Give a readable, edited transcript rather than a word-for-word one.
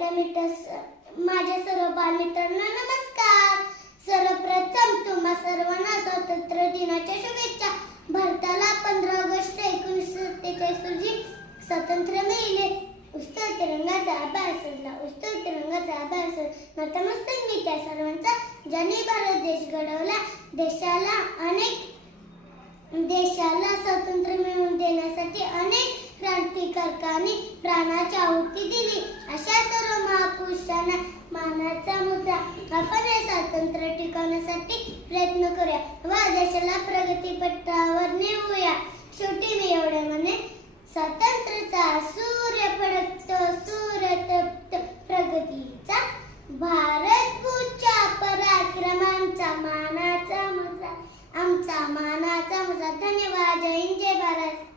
माझ्या सर्व बालमित्रांना नमस्कार. सर्वप्रथम तुम्हा सर्वांना स्वातंत्र्य दिनाच्या शुभेच्छा. भारताला 15 ऑगस्ट 1947 रोजी स्वातंत्र्य मिळाले. उस्तर तिरंगाचा आभार सजला, उस्तर तिरंगाचा आभार सजला. नतमस्तक मी त्या सर्वांचा ज्यांनी भारत देश घडवला. देशाला स्वातंत्र्य मिळवून देण्यासाठी अनेक क्रांतिकारकांनी प्राणाची आहुती दिली. अशा सर्व महापुरुषांना मानाचा मुद्रा. आपण हे स्वातंत्र्य टिकवण्यासाठी प्रयत्न करूया व देशाला प्रगतीपथावर नेऊया. शेवटी मी एवढे म्हणे, स्वातंत्र्याचा सूर्य फडकतो, सूर्य तपतो, प्रगतीचा भारत पूजच्या पराक्रमांचा मानाचा मुद्रा, आमचा मानाचा मुद्रा. धन्यवाद. जय हिंद, जय भारत.